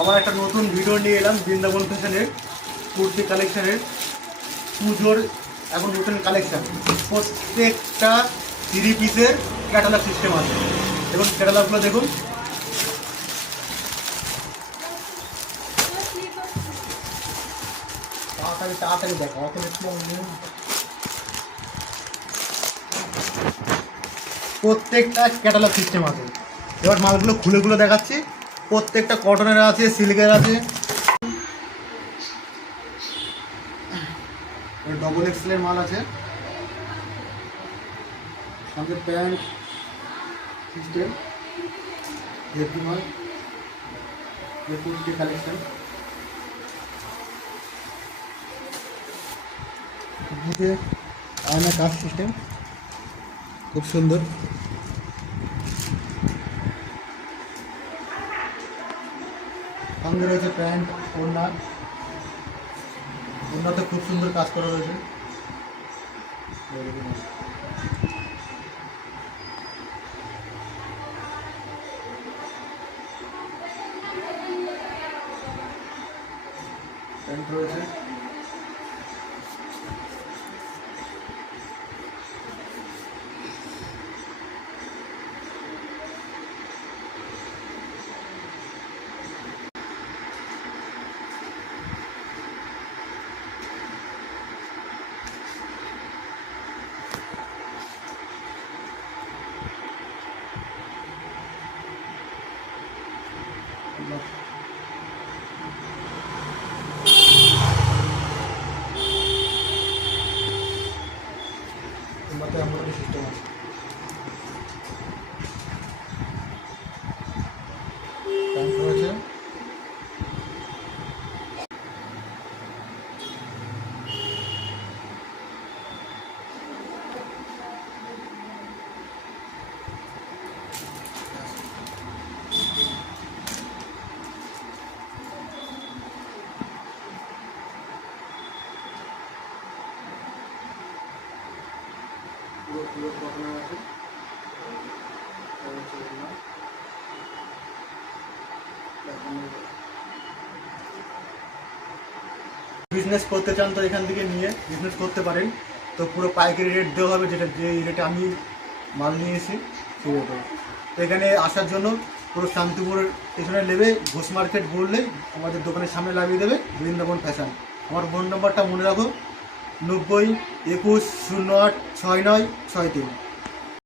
আবার একটা নতুন ভিডিও নিয়ে এলাম বৃন্দাবন ফ্যাশনের কুর্তি কালেকশানের পুজোর এখন নতুন কালেকশান। প্রত্যেকটা 3 পিসের ক্যাটালগ সিস্টেম আছে। এবং ক্যাটালগগুলো দেখুন। তাড়াতাড়ি তাড়াতাড়ি দেখো, প্রত্যেকটা ক্যাটালগ সিস্টেম আছে। এবার মালগুলো খুলে খুলে দেখাচ্ছি। প্রত্যেকটা কটনের আছে, সিল্কের আছে, ডবল এক্সেলের মাল আছে, সঙ্গে প্যান্ট সিস্টেম, হেভি মাল, কুর্তি কালেকশন, বুঝে আয়না কাজ সিস্টেম খুব সুন্দর। সঙ্গে রয়েছে প্যান্ট, ওড়নাতে খুব সুন্দর কাজ করা রয়েছে। প্যান্ট রয়েছে, এমব্রয়ডারি সিস্টেম আছে। প্যান্ট রয়েছে, পুরো কটনের আছে। বিজনেস করতে চান তো এখান থেকে নিয়ে বিজনেস করতে পারেন। তো পুরো পাইকারি রেট দেওয়া হবে, যেটা যে রেটে আমি মাল নিয়ে এসেছি সেই রেটে। তো এখানে আসার জন্য পুরো শান্তিপুর স্টেশনে নেবে, ঘোষ মার্কেট বললে আমাদের দোকানের সামনে লাগিয়ে দেবে বৃন্দাবন ফ্যাশন। আমার ফোন নম্বরটা মনে রাখো, 90 21 08 69 63।